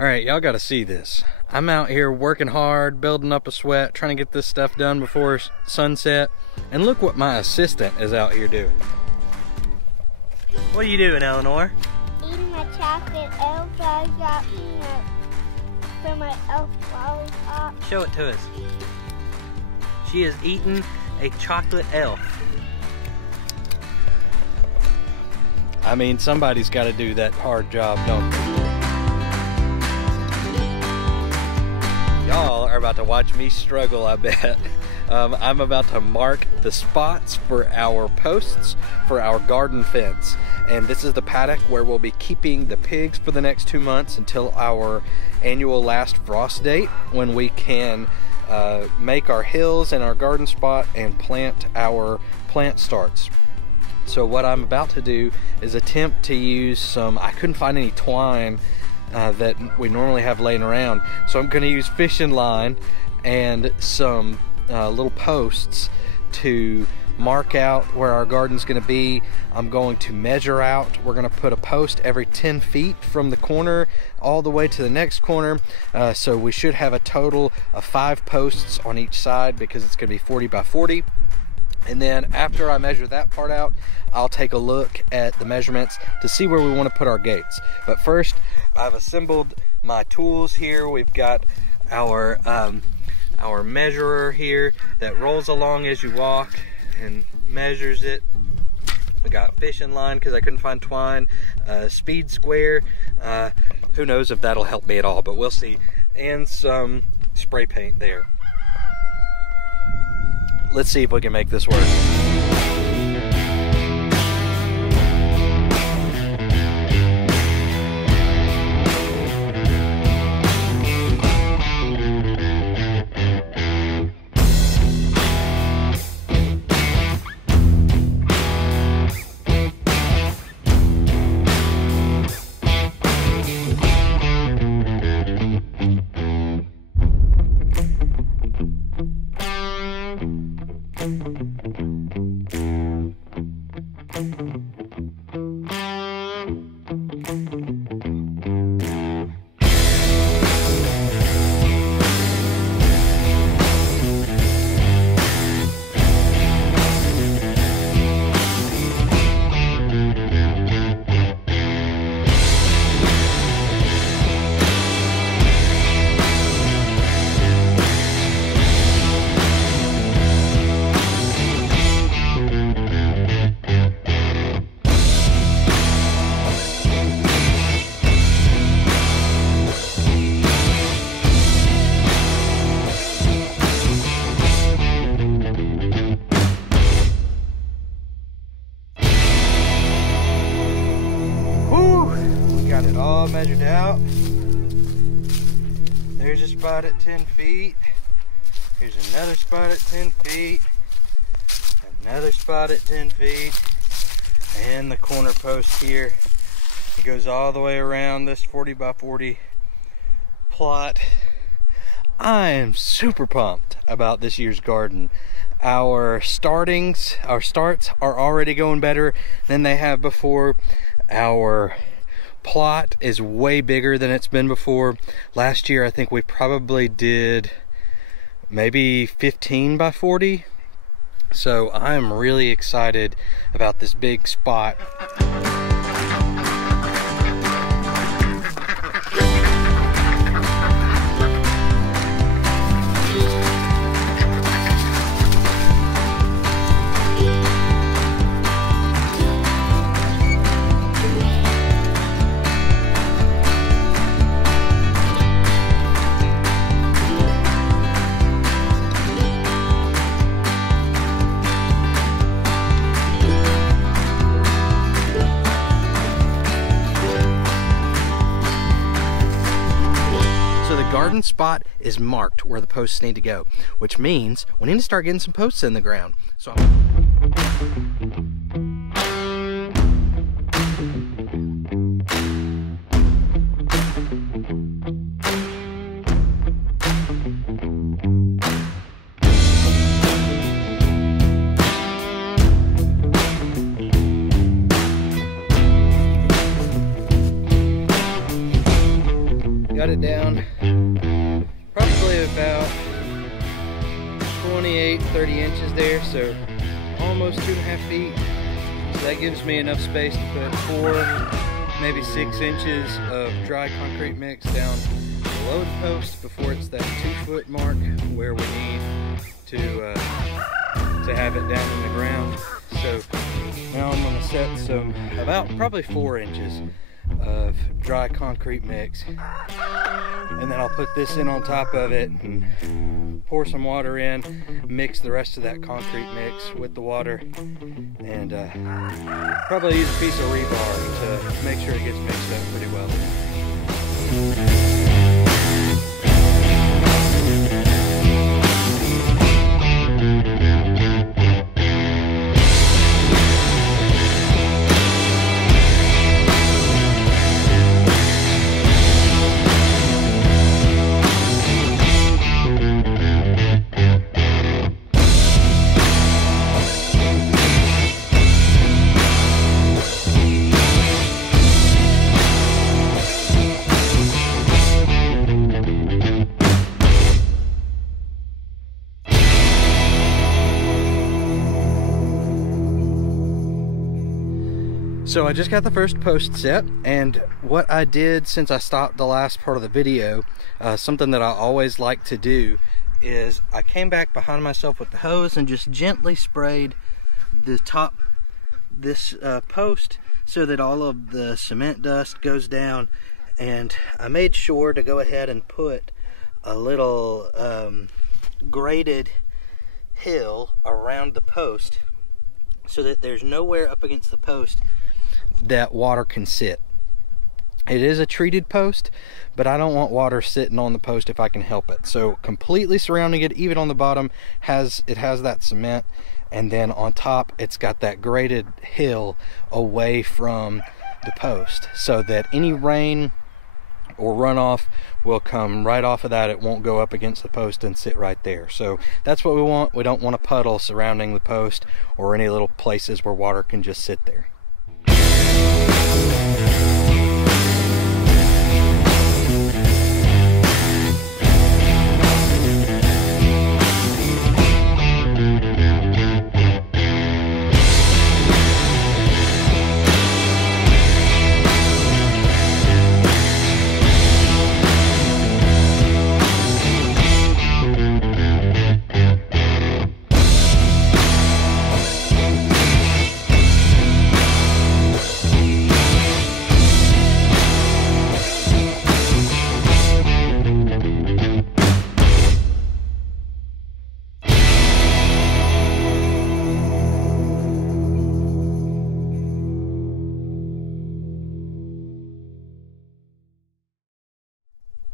All right, y'all got to see this. I'm out here working hard, building up a sweat, trying to get this stuff done before sunset. And look what my assistant is out here doing. What are you doing, Eleanor? Eating my chocolate elf I got peanut for my elf lollipop. Show it to us. She is eating a chocolate elf. I mean, somebody's got to do that hard job, don't they? Y'all are about to watch me struggle, I bet. I'm about to mark the spots for our posts for our garden fence. And this is the paddock where we'll be keeping the pigs for the next 2 months until our annual last frost date, when we can make our hills and our garden spot and plant our plant starts. So what I'm about to do is attempt to use some, I couldn't find any twine that we normally have laying around, so I'm going to use fishing line and some little posts to mark out where our garden's going to be. I'm going to measure out. We're going to put a post every 10 feet from the corner all the way to the next corner, so we should have a total of 5 posts on each side, because it's going to be 40 by 40. And then after I measure that part out, I'll take a look at the measurements to see where we want to put our gates. But first, I've assembled my tools here. We've got our measurer here that rolls along as you walk and measures it. We got fishing line because I couldn't find twine, speed square. Who knows if that'll help me at all, but we'll see. And some spray paint there. Let's see if we can make this work. All measured out. There's a spot at 10 feet. Here's another spot at 10 feet. Another spot at 10 feet. And the corner post here. It goes all the way around this 40 by 40 plot. I am super pumped about this year's garden. Our starts are already going better than they have before. Our plot is way bigger than it's been before. Last year I think we probably did maybe 15 by 40. So I'm really excited about this big spot. Garden spot is marked where the posts need to go, which means we need to start getting some posts in the ground. So Got it down probably about 28, 30 inches there, so almost 2.5 feet. So that gives me enough space to put 4, maybe 6 inches of dry concrete mix down below the post before it's that 2-foot mark where we need to have it down in the ground. So now I'm gonna set some, about probably 4 inches of dry concrete mix, and then I'll put this in on top of it and pour some water in, mix the rest of that concrete mix with the water, and probably use a piece of rebar to make sure it gets mixed up pretty well. So I just got the first post set, and what I did since I stopped the last part of the video, something that I always like to do, is I came back behind myself with the hose and just gently sprayed the top this post so that all of the cement dust goes down, and I made sure to go ahead and put a little graded hill around the post so that there's nowhere up against the post that water can sit. It is a treated post, but I don't want water sitting on the post if I can help it. So completely surrounding it, even on the bottom, has that cement, and then on top it's got that graded hill away from the post so that any rain or runoff will come right off of that. It won't go up against the post and sit right there. So that's what we want. We don't want a puddle surrounding the post or any little places where water can just sit there.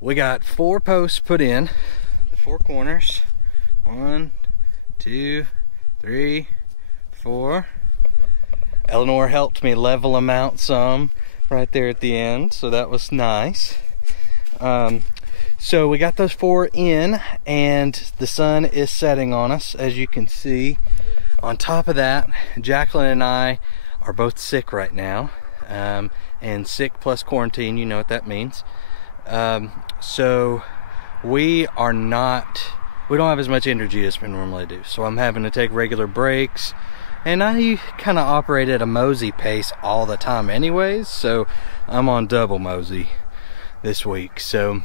We got 4 posts put in, the 4 corners. 1, 2, 3, 4. Eleanor helped me level them out some right there at the end, so that was nice. So we got those 4 in, and the sun is setting on us, as you can see. On top of that, Jacqueline and I are both sick right now, and sick plus quarantine, you know what that means. So we don't have as much energy as we normally do, so I'm having to take regular breaks, and I kind of operate at a mosey pace all the time anyways, so I'm on double mosey this week. So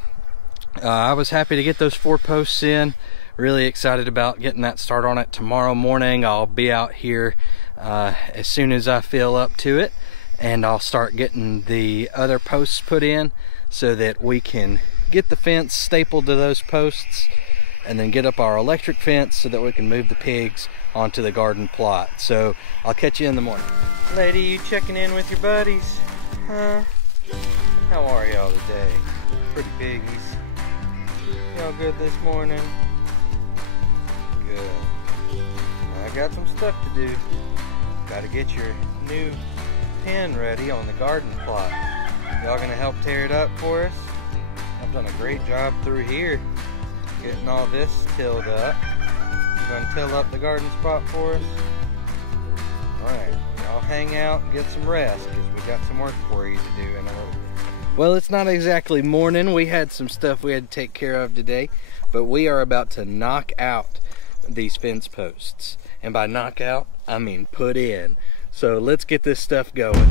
I was happy to get those 4 posts in, really excited about getting that start on it. Tomorrow morning I'll be out here as soon as I feel up to it, and I'll start getting the other posts put in so that we can get the fence stapled to those posts, and then get up our electric fence so that we can move the pigs onto the garden plot. So I'll catch you in the morning. Lady, you checking in with your buddies? Huh? How are y'all today? Pretty piggies. Y'all good this morning? Good. I got some stuff to do. Gotta get your new pen ready on the garden plot. Y'all gonna help tear it up for us? I've done a great job through here getting all this tilled up. You gonna till up the garden spot for us? Alright, y'all hang out and get some rest, because we got some work for you to do in a little bit. Well, it's not exactly morning. We had some stuff we had to take care of today, but we are about to knock out these fence posts. And by knock out, I mean put in. So let's get this stuff going.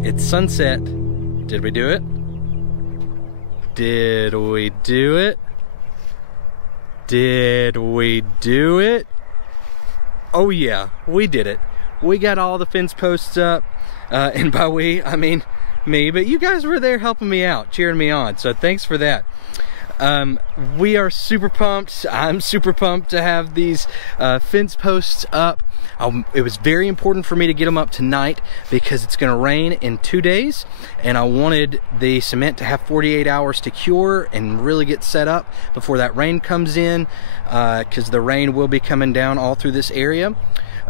It's sunset. Did we do it? Did we do it? Did we do it? Oh yeah, we did it. We got all the fence posts up, and by we, I mean me, but you guys were there helping me out, cheering me on, so thanks for that. We are super pumped. I'm super pumped to have these fence posts up. It was very important for me to get them up tonight because it's going to rain in 2 days, and I wanted the cement to have 48 hours to cure and really get set up before that rain comes in, because the rain will be coming down all through this area.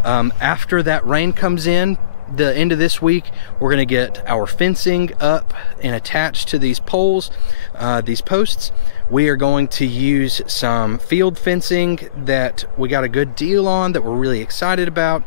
After that rain comes in, the end of this week, we're going to get our fencing up and attached to these poles, these posts. We are going to use some field fencing that we got a good deal on that we're really excited about.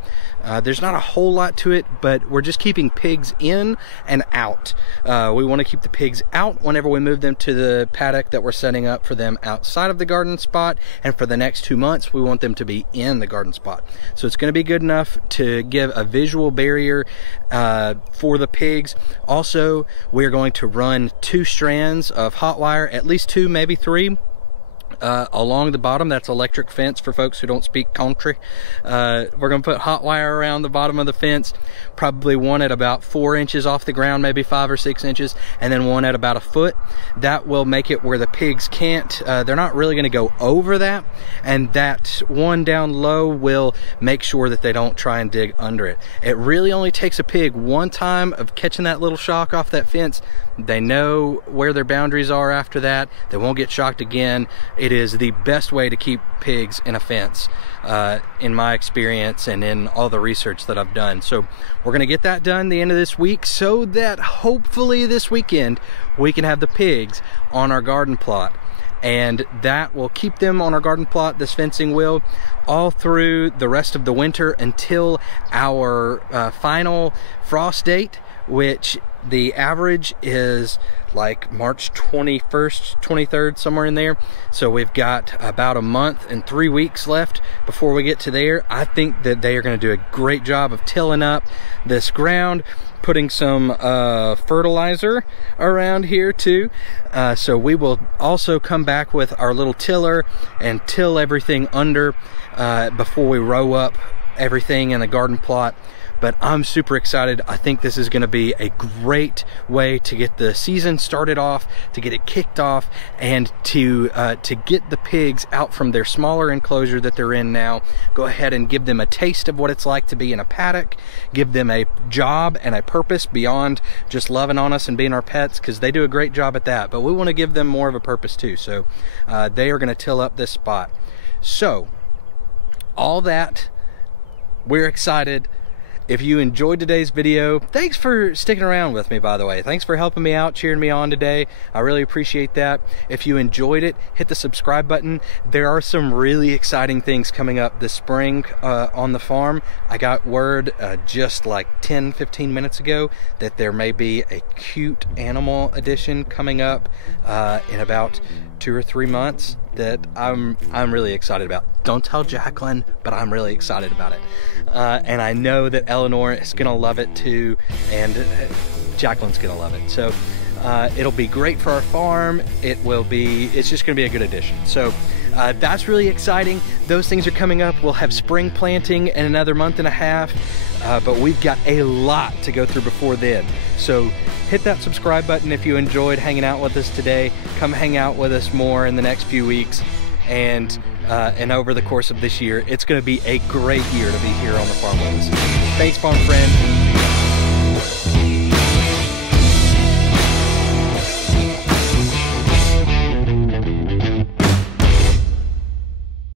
There's not a whole lot to it, but we're just keeping pigs in and out. We want to keep the pigs out whenever we move them to the paddock that we're setting up for them outside of the garden spot, and for the next 2 months we want them to be in the garden spot. So it's going to be good enough to give a visual barrier for the pigs. Also, we're going to run 2 strands of hot wire, at least 2, maybe 3, along the bottom. That's electric fence for folks who don't speak country. We're going to put hot wire around the bottom of the fence, probably one at about 4 inches off the ground, maybe 5 or 6 inches, and then one at about 1 foot. That will make it where the pigs can't, they're not really going to go over that, and that one down low will make sure that they don't try and dig under it. It really only takes a pig one time of catching that little shock off that fence. They know where their boundaries are after that. They won't get shocked again. It is the best way to keep pigs in a fence, in my experience and in all the research that I've done. So we're gonna get that done the end of this week so that hopefully this weekend we can have the pigs on our garden plot. And that will keep them on our garden plot, this fencing will, all through the rest of the winter until our final frost date, which the average is like March 21st, 23rd, somewhere in there. So we've got about a month and 3 weeks left before we get to there. I think that they are going to do a great job of tilling up this ground, putting some fertilizer around here too. So we will also come back with our little tiller and till everything under before we row up everything in the garden plot. But I'm super excited. I think this is gonna be a great way to get the season started off, to get it kicked off, and to get the pigs out from their smaller enclosure that they're in now. Go ahead and give them a taste of what it's like to be in a paddock, give them a job and a purpose beyond just loving on us and being our pets, because they do a great job at that, but we wanna give them more of a purpose too. So they are gonna till up this spot. So all that, we're excited. If you enjoyed today's video, thanks for sticking around with me, by the way. Thanks for helping me out, cheering me on today. I really appreciate that. If you enjoyed it, hit the subscribe button. There are some really exciting things coming up this spring on the farm. I got word just like 10-15 minutes ago that there may be a cute animal edition coming up in about 2 or 3 months that I'm really excited about. Don't tell Jacqueline, but I'm really excited about it. And I know that Eleanor is gonna love it too, and Jacqueline's gonna love it. So it'll be great for our farm. It's just gonna be a good addition. So that's really exciting. Those things are coming up. We'll have spring planting in another month and a half, but we've got a lot to go through before then. So hit that subscribe button if you enjoyed hanging out with us today. Come hang out with us more in the next few weeks, and over the course of this year. It's going to be a great year to be here on the farm with us. Thanks, farm friend.